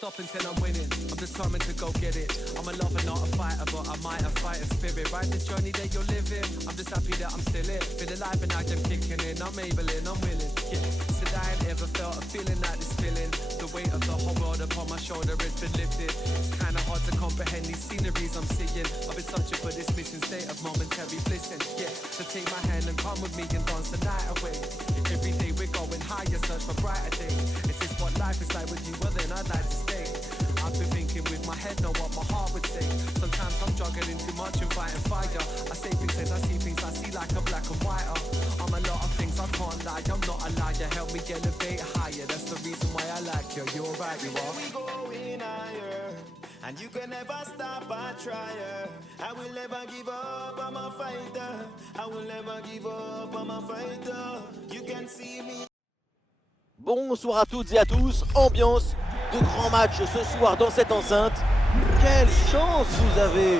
stop until I'm winning. I'm determined to go get it. I'm a lover, not a fighter, but I might have fighter spirit. Right, the journey that you're living. I'm just happy that I'm still here. Feel alive and I am kicking in. I'm able in, I'm willing. Yeah, said I ain't ever felt a feeling like this feeling. The weight of the whole world upon my shoulder, it's been lifted. It's kinda hard to comprehend these sceneries I'm seeing. I've been searching for this missing state of momentary blissing. Yeah, so take my hand and come with me and dance the night away. Every day we're going higher, search for brighter days. Is this what life is like with you? Well then I'd like to stay. I've been thinking with my head, know what my heart would say. Sometimes I'm juggling too much and fighting fire. I say things as I see things, I see like a black and white. I'm a lot of things, I can't lie, I'm not a liar. Help me elevate higher, that's the reason why I like you. You're right, you are. We going higher, and you can never stop a tryer. I will never give up, I'm a fighter. I will never give up, I'm a fighter. You can see me. Bonsoir à toutes et à tous, ambiance de grand match ce soir dans cette enceinte. Quelle chance vous avez!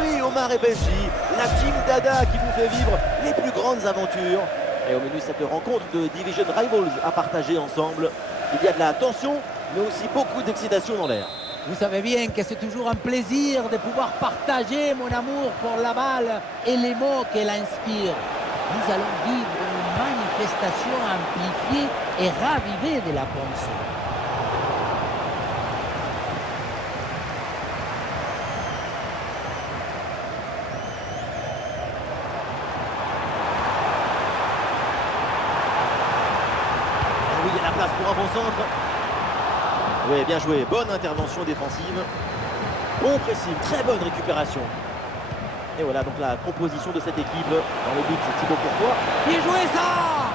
Oui, Omar et Benji, la team Dada qui vous fait vivre les plus grandes aventures. Et au menu cette rencontre de Division Rivals à partager ensemble. Il y a de la tension, mais aussi beaucoup d'excitation dans l'air. Vous savez bien que c'est toujours un plaisir de pouvoir partager mon amour pour la balle et les mots qu'elle inspire. Nous allons vivre une manifestation amplifiée et ravivée de la pensée. Oui, il y a la place pour un bon centre. Oui, bien joué, bonne intervention défensive. Bon pressing, très bonne récupération. Et voilà donc la composition de cette équipe. Dans le but, c'est Thibaut Courtois. Bien joué ça!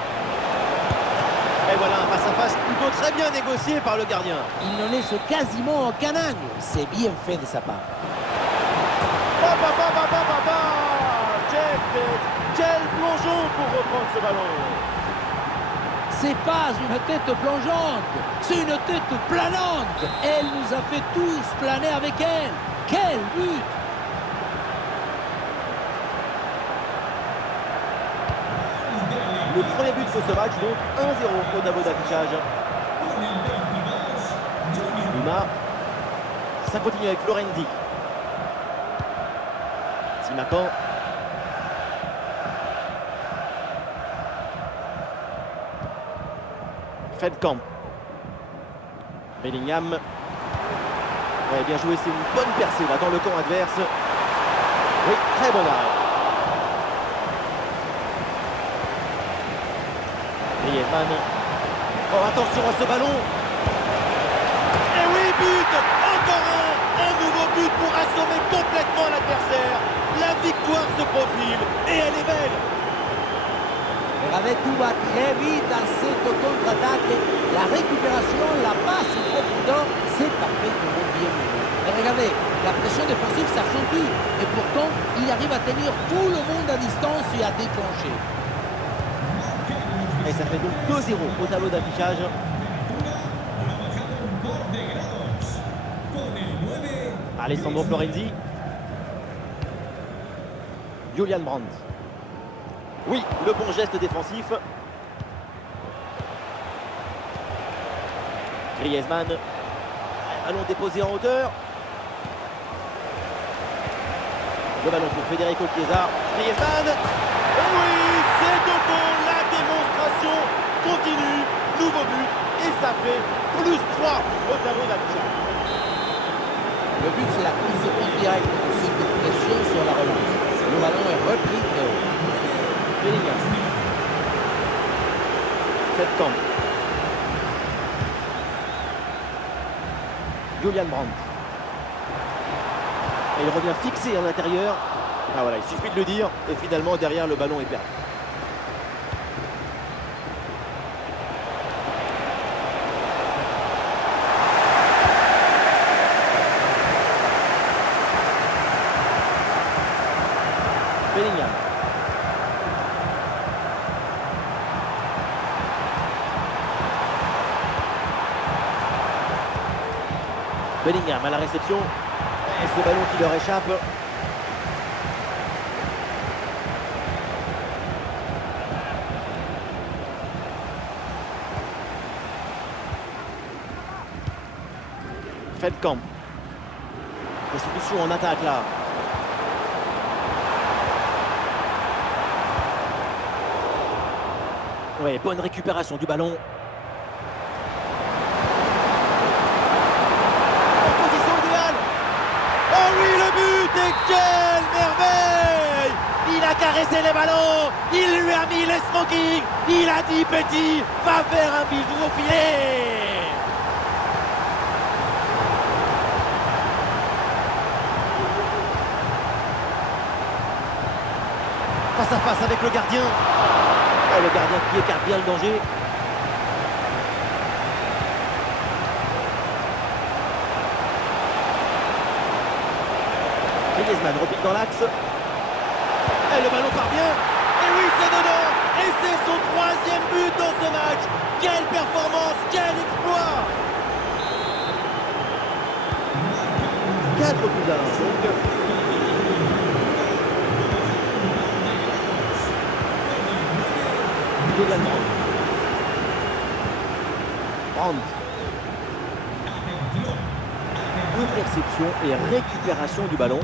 Et voilà un face-à-face plutôt très bien négocié par le gardien. Il ne laisse quasiment aucun angle. C'est bien fait de sa part. Quel plongeon pour reprendre ce ballon. C'est pas une tête plongeante, c'est une tête planante. Elle nous a fait tous planer avec elle. Quel but! Le premier but de ce match, donc 1-0 au tableau d'affichage. Luna. Ça continue avec Florenzi. Simakan. Feldkamp. Bellingham. Ouais, bien joué, c'est une bonne percée là dans le camp adverse. Oui, très bon arrêt. Griezmann. Oh, attention à ce ballon. Et oui, but. Encore un nouveau but pour assommer complètement l'adversaire. La victoire se profile et elle est belle. Regardez, tout va très vite dans cette contre-attaque. La récupération, la passe en profondeur, c'est parfaitement bien mené. Et regardez, la pression défensive s'accentue. Et pourtant, il arrive à tenir tout le monde à distance et à déclencher. Et ça fait donc 2-0 au tableau d'affichage. Alessandro Florenzi. Julian Brandt. Oui, le bon geste défensif. Griezmann. Ballon déposé en hauteur. Le ballon pour Federico Chiesa. Griezmann. Et oui, c'est de bon. La démonstration continue. Nouveau but. Et ça fait +3 au tableau d'affichage. Le but, c'est la conséquence directe de cette pression sur la relance. Le ballon est repris très haut. Bellingham. Feldkamp. Julian Brandt. Et il revient fixé à l'intérieur. Ah voilà, il suffit de le dire. Et finalement, derrière, le ballon est perdu. Bellingham. Bellingham à la réception. Et ce ballon qui leur échappe. Feldkamp. Des solutions en attaque là. Ouais, bonne récupération du ballon. En position idéale. Oh oui, le but! Et quelle merveille! Il a caressé les ballons, il lui a mis les smoking, il a dit petit, va faire un bisou au filet. Face à face avec le gardien. Et le gardien qui écarte bien le danger. Griezmann repique dans l'axe. Et le ballon parvient. Et oui, c'est dedans. Et c'est son 3e but dans ce match. Quelle performance, quel exploit. 4 buts à 1. Donc, Julian Brandt. Interception et récupération du ballon.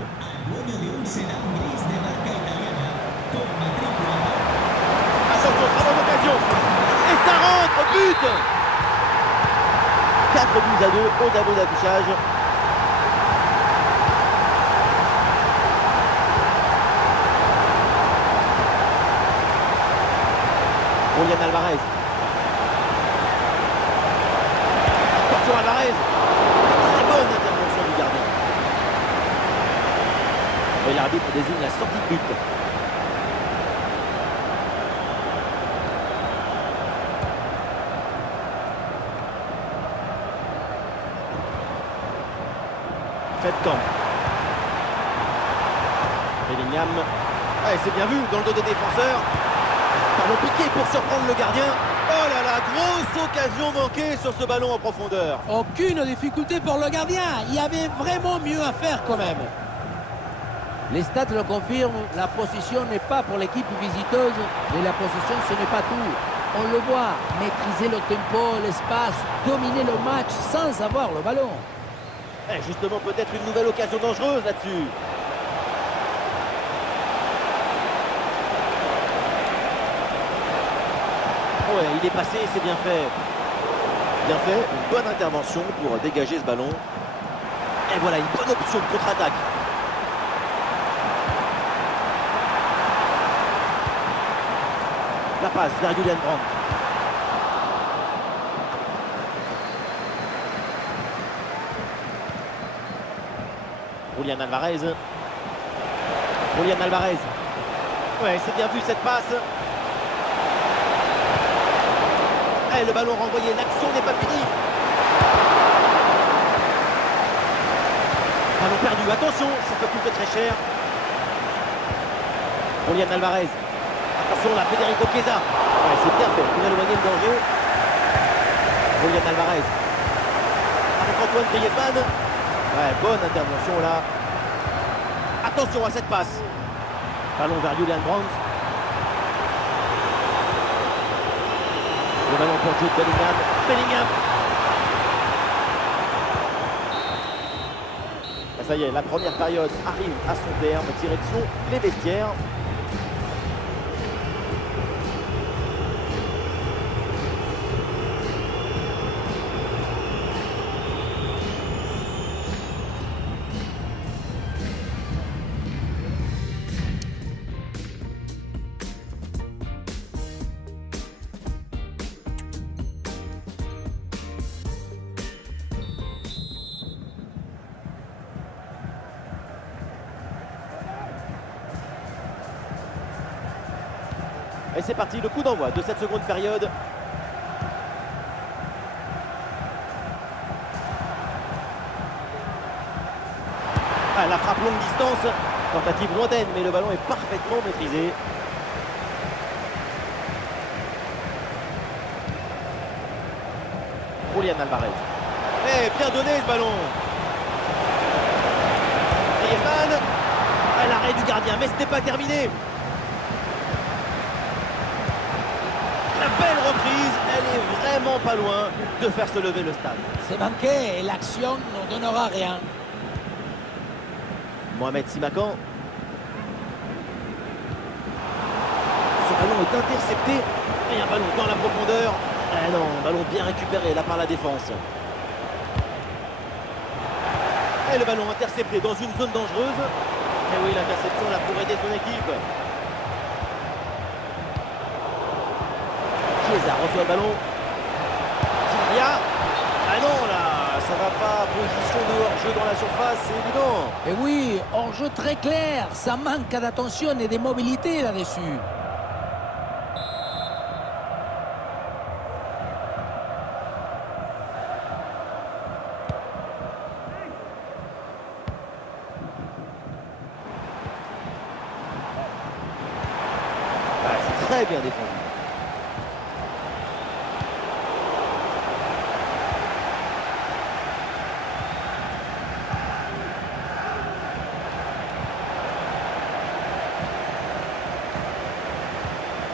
Attention, très bonne occasion. Et ça rentre, but. 4 buts à 2 au tableau d'affichage. Julian Alvarez. Attention Alvarez. Très bonne intervention du gardien. Et l'arbitre désigne la sortie de but. Feldkamp. Bellingham. Ouais, c'est bien vu dans le dos des défenseurs. Ballon piqué pour surprendre le gardien. Oh là là, grosse occasion manquée sur ce ballon en profondeur. Aucune difficulté pour le gardien. Il y avait vraiment mieux à faire quand même. Les stats le confirment, la position n'est pas pour l'équipe visiteuse, mais la position ce n'est pas tout. On le voit, maîtriser le tempo, l'espace, dominer le match sans avoir le ballon. Et justement, peut-être une nouvelle occasion dangereuse là-dessus. Ouais, il est passé, c'est bien fait. Bien fait, une bonne intervention pour dégager ce ballon. Et voilà, une bonne option de contre-attaque. La passe vers Julian Brandt. Julian Alvarez. Julian Alvarez. Ouais, c'est bien vu cette passe. Et le ballon renvoyé, l'action n'est pas finie. Ballon perdu, attention, ça peut coûter très cher. Julian Alvarez. Attention là, Federico Chiesa. Ouais, c'est bien fait, il a éloigné le danger. Julian Alvarez. Avec Antoine Griezmann. Ouais, bonne intervention là. Attention à cette passe. Ballon vers Julian Brandt. Le ballon pour Jude Bellingham. Bellingham. Ça y est, la première période arrive à son terme. Direction les vestiaires. Et c'est parti, le coup d'envoi de cette seconde période. Ah, la frappe longue distance, tentative lointaine, mais le ballon est parfaitement maîtrisé. Julian Alvarez. Eh, bien donné ce ballon. Griezmann. Ah, l'arrêt du gardien, mais ce n'est pas terminé. La belle reprise, elle est vraiment pas loin de faire se lever le stade. C'est manqué et l'action ne donnera rien. Mohamed Simakan. Ce ballon est intercepté. Et un ballon dans la profondeur. Eh non, un ballon bien récupéré là par la défense. Et le ballon intercepté dans une zone dangereuse. Et oui, l'interception là pour aider son équipe. Chiesa reçoit le ballon. Di Maria. Ah non là, ça va pas. Position de hors-jeu dans la surface, c'est évident. Et oui, hors-jeu très clair. Ça manque d'attention et de mobilité là-dessus. Très bien défendu.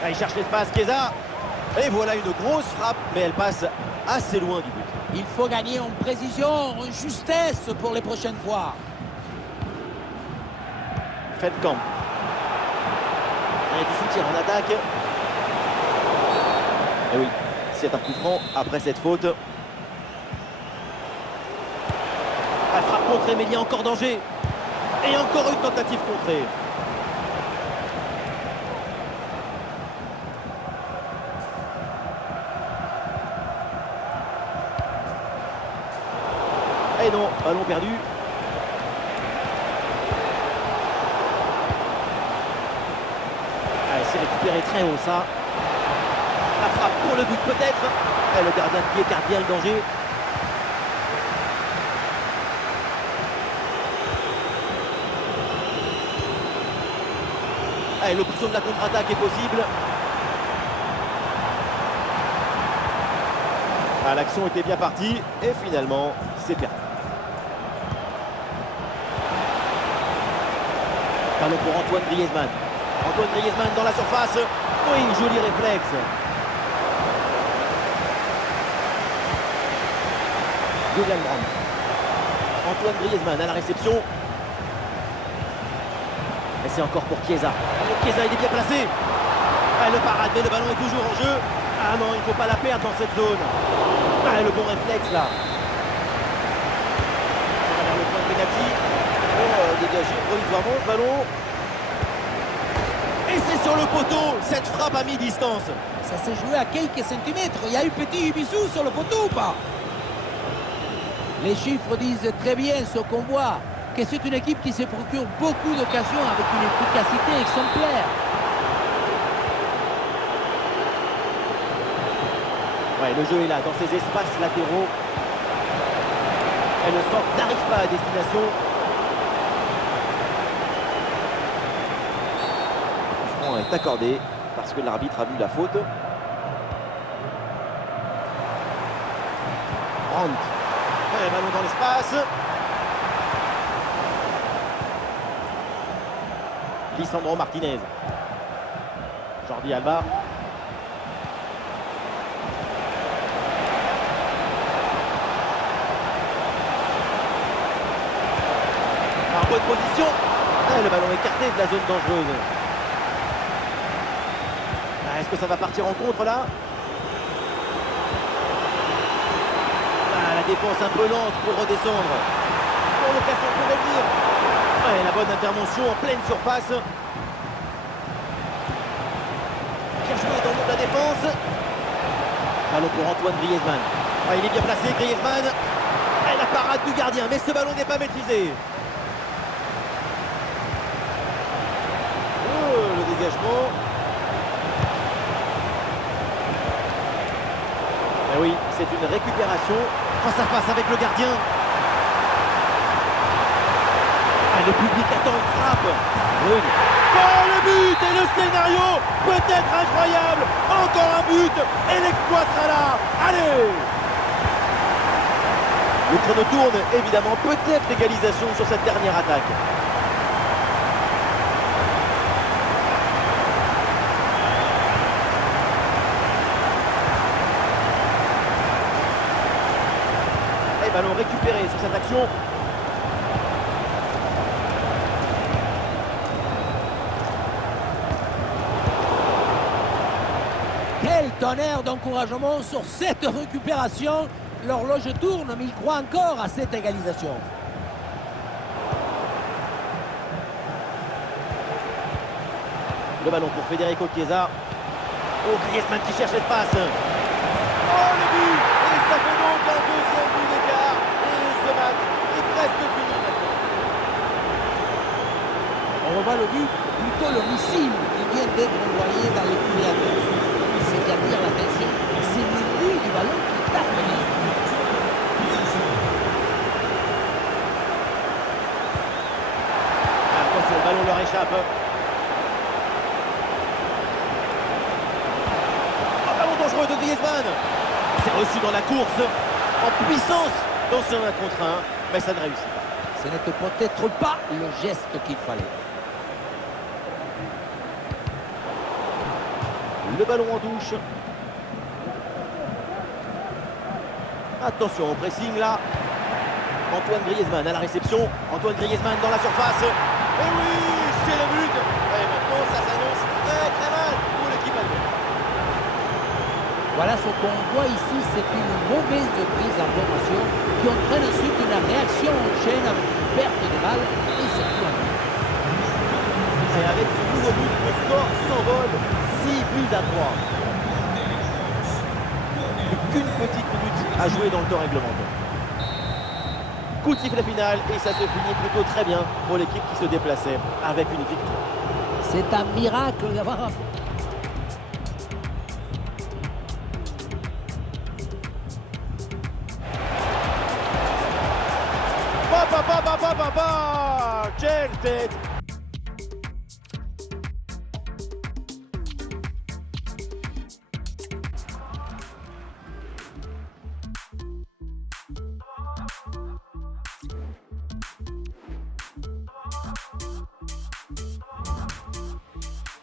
Ah, il cherche l'espace, Chiesa. Et voilà une grosse frappe, mais elle passe assez loin du but. Il faut gagner en précision, en justesse pour les prochaines fois. Feldkamp. Et du soutien en attaque. Et oui, c'est un coup franc après cette faute. La frappe contrée, mais il y a encore danger. Et encore une tentative contrée. Et non, ballon perdu. C'est récupéré très haut ça. La frappe pour le but peut-être. Et le gardien qui écarte bien le danger. Et l'option de la contre-attaque est possible. Ah, l'action était bien partie et finalement c'est perdu. Ballon pour Antoine Griezmann. Antoine Griezmann dans la surface. Oui, joli réflexe. Julian Brandt. Antoine Griezmann à la réception. Et c'est encore pour Chiesa. Chiesa, il est bien placé. Ah, le parade, mais le ballon est toujours en jeu. Ah non, il ne faut pas la perdre dans cette zone. Ah, le bon réflexe là. Ça va vers le point de pénalty. Dégagé provisoirement ce ballon. Et c'est sur le poteau, cette frappe à mi-distance. Ça s'est joué à quelques centimètres. Il y a eu petit bisou sur le poteau ou pas? Les chiffres disent très bien ce qu'on voit, que c'est une équipe qui se procure beaucoup d'occasions avec une efficacité exemplaire. Ouais, le jeu est là, dans ces espaces latéraux. Et le centre n'arrive pas à destination. Est accordé parce que l'arbitre a vu la faute. Brandt. Le ballon dans l'espace. Lisandro Martinez. Jordi Alba. En bonne position. Et le ballon écarté de la zone dangereuse. Est-ce que ça va partir en contre là? La défense un peu lente pour redescendre. Pour l'occasion pour revenir. Ouais, la bonne intervention en pleine surface. Bien joué dans le monde de la défense. Ballon pour Antoine Griezmann. Il est bien placé, Griezmann. Et la parade du gardien, mais ce ballon n'est pas maîtrisé. Le dégagement. Et oui, c'est une récupération face à face avec le gardien. Le public attend une frappe. Oui. Oh, le but et le scénario peut-être incroyable. Encore un but et l'exploit sera là. Allez! Le chrono tourne, évidemment, peut-être l'égalisation sur cette dernière attaque. ballon récupéré sur cette action. Quel tonnerre d'encouragement sur cette récupération. L'horloge tourne, mais il croit encore à cette égalisation. Le ballon pour Federico Chiesa. Oh, Griezmann qui cherche l'espace. Oh, le but! Et ça fait donc un deuxième but d'écart. Et ce match est presque fini maintenant. On revoit le but, plutôt le missile qui vient d'être envoyé dans le filet adverse. Ce qui attire l'attention, c'est le but du ballon qui tape le but. Attention, le ballon leur échappe. Dangereux de Griezmann. C'est reçu dans la course, en puissance dans ce 1 contre 1, mais ça ne réussit pas. Ce n'était peut-être pas le geste qu'il fallait. Le ballon en touche. Attention au pressing là. Antoine Griezmann à la réception. Antoine Griezmann dans la surface. Et oui, c'est le but. Et maintenant ça s'annonce très mal pour l'équipe adverse. Voilà ce qu'on voit ici, c'est une mauvaise prise d'information qui entraîne ensuite une réaction en chaîne avec une perte de balle et c'est tout. Et avec ce nouveau but, le score s'envole 6 buts à 3. Plus qu'une petite minute à jouer dans le temps réglementaire. Coup de sifflet final et ça se finit plutôt très bien pour l'équipe qui se déplaçait avec une victoire. C'est un miracle d'avoir Quelle tête